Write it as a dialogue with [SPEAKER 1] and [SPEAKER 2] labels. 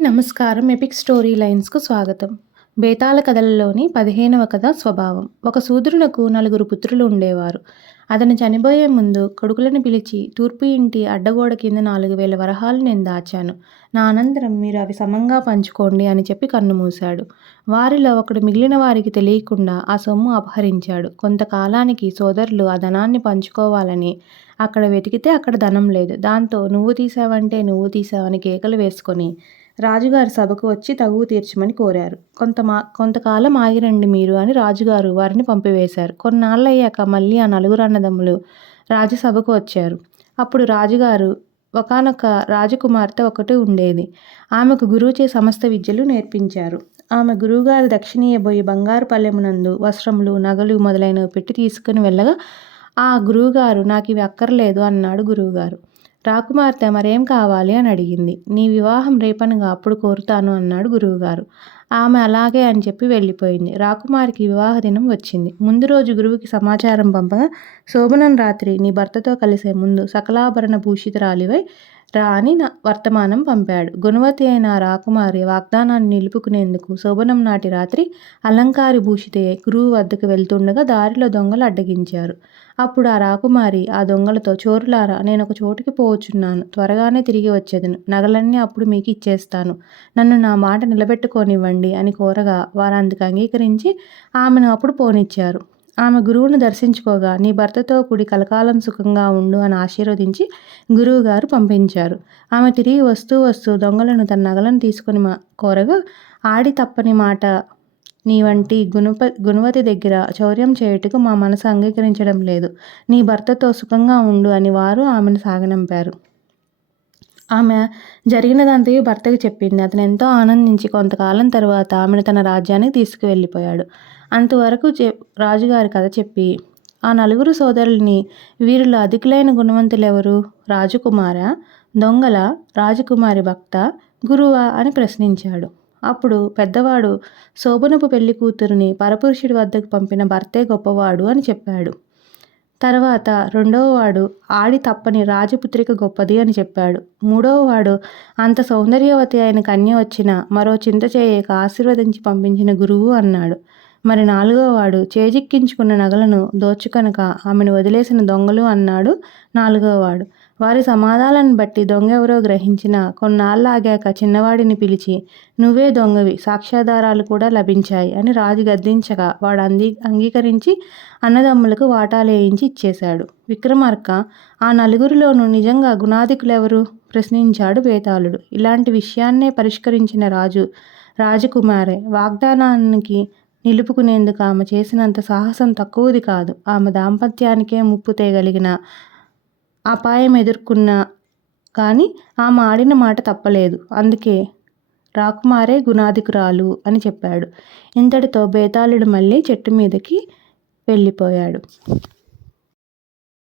[SPEAKER 1] నమస్కారం. Epic story లైన్స్కు స్వాగతం. బేతాళ కథలలోని పదిహేనవ కథ స్వభావం. ఒక సూదరునకు నలుగురు పుత్రులు ఉండేవారు. అతను చనిపోయే ముందు కొడుకులను పిలిచి తూర్పు ఇంటి అడ్డగోడ కింద నాలుగు వేల వరహాలు నేను దాచాను. నా అనంతరం మీరు అవి సమంగా పంచుకోండి అని చెప్పి కన్ను మూశాడు. వారిలో ఒకడు మిగిలిన వారికి తెలియకుండా ఆ సొమ్ము అపహరించాడు. కొంతకాలానికి సోదరులు ఆ ధనాన్ని పంచుకోవాలని అక్కడ వెతికితే అక్కడ ధనం లేదు. దాంతో నువ్వు తీసావంటే నువ్వు తీసావని కేకలు వేసుకొని రాజుగారి సభకు వచ్చి తగువు తీర్చమని కోరారు. కొంత మా కొంతకాలం ఆగిరండి మీరు అని రాజుగారు వారిని పంపివేశారు. కొన్నాళ్ళయ్యాక మళ్ళీ ఆ నలుగురు అన్నదమ్ములు రాజసభకు వచ్చారు. అప్పుడు రాజుగారు ఒకనొక రాజకుమార్తె ఒకటి ఉండేది. ఆమెకు గురువుచే సమస్త విద్యలు నేర్పించారు. ఆమె గురువుగారు దక్షిణీయబోయి బంగారు పల్లెమునందు వస్త్రములు నగలు మొదలైనవి పెట్టి తీసుకుని వెళ్ళగా ఆ గురువుగారు నాకు ఇవి అక్కర్లేదు అన్నాడు గురువుగారు. రాకుమార్తె మరేం కావాలి? అని అడిగింది. నీ వివాహం రేపనగా అప్పుడు కోరుతాను అన్నాడు గురువుగారు. ఆమె అలాగే అని చెప్పి వెళ్ళిపోయింది. రాకుమారికి వివాహ దినం వచ్చింది. ముందు రోజు గురువుకి సమాచారం పంపగా శోభనం రాత్రి నీ భర్తతో కలిసే ముందు సకలాభరణ భూషితురాలివై రా అని వర్తమానం పంపాడు. గుణవతి అయిన రాకుమారి వాగ్దానాన్ని నిలుపుకునేందుకు శోభనం నాటి రాత్రి అలంకారి భూషితే గురువు వద్దకు వెళ్తుండగా దారిలో దొంగలు అడ్డగించారు. అప్పుడు ఆ రాకుమారి ఆ దొంగలతో చోరులారా నేను ఒక చోటుకి పోవచ్చున్నాను. త్వరగానే తిరిగి వచ్చేదను. నగలన్నీ అప్పుడు మీకు ఇచ్చేస్తాను. నన్ను నా మాట నిలబెట్టుకోనివ్వండి అని కోరగా వారు అందుకు అంగీకరించి ఆమెను అప్పుడు పోనిచ్చారు. ఆమె గురువును దర్శించుకోగా నీ భర్తతో కూడి కలకాలం సుఖంగా ఉండు అని ఆశీర్వదించి గురువుగారు పంపించారు. ఆమె తిరిగి వస్తూ వస్తూ దొంగలను తన నగలను తీసుకుని మా కోరగా ఆడి తప్పని మాట నీ వంటి గుణప గుణవతి దగ్గర చౌర్యం చేయుటకు మా మనసు అంగీకరించడం లేదు. నీ భర్తతో సుఖంగా ఉండు అని వారు ఆమెను సాగనంపారు. ఆమె జరిగినదంతయు భర్తకు చెప్పింది. అతను ఎంతో ఆనందించి కొంతకాలం తర్వాత ఆమెను తన రాజ్యానికి తీసుకువెళ్ళిపోయాడు. అంతవరకు చె రాజుగారి కథ చెప్పి ఆ నలుగురు సోదరుల్ని వీరిలో అధికులైన గుణవంతులెవరు? రాజకుమార దొంగల రాజకుమారి భక్త గురువా అని ప్రశ్నించాడు. అప్పుడు పెద్దవాడు శోభనపు పెళ్ళి కూతురుని పరపురుషుడి వద్దకు పంపిన భర్తే గొప్పవాడు అని చెప్పాడు. తర్వాత రెండవవాడు ఆడి తప్పని రాజపుత్రిక గొప్పది అని చెప్పాడు. మూడవవాడు అంత సౌందర్యవతి అయిన కన్య వచ్చిన మరో చింత చేయక ఆశీర్వదించి పంపించిన గురువు అన్నాడు. మరి నాలుగోవాడు చేజిక్కించుకున్న నగలను దోచుకనుక ఆమెను వదిలేసిన దొంగలు అన్నాడు నాలుగోవాడు వారి సమాధాలను బట్టి దొంగ ఎవరో గ్రహించిన కొన్నాళ్ళాగాక చిన్నవాడిని పిలిచి నువ్వే దొంగవి సాక్ష్యాధారాలు కూడా లభించాయి అని రాజు గద్దించగా వాడు అంది అంగీకరించి అన్నదమ్ములకు వాటాలేయించి ఇచ్చేశాడు. విక్రమార్క ఆ నలుగురిలోనూ నిజంగా గుణాధికులెవరు ప్రశ్నించాడు బేతాళుడు. ఇలాంటి విషయాన్నే పరిష్కరించిన రాజు రాజకుమారే వాగ్దానానికి నిలుపుకునేందుకు ఆమె చేసినంత సాహసం తక్కువది కాదు. ఆమె దాంపత్యానికే ముప్పు తేగలిగిన అపాయం ఎదుర్కొన్న కానీ ఆమె ఆడిన మాట తప్పలేదు. అందుకే రాకుమారే గుణాధికురాలు అని చెప్పాడు. ఇంతటితో బేతాళుడు మళ్ళీ చెట్టు మీదకి వెళ్ళిపోయాడు.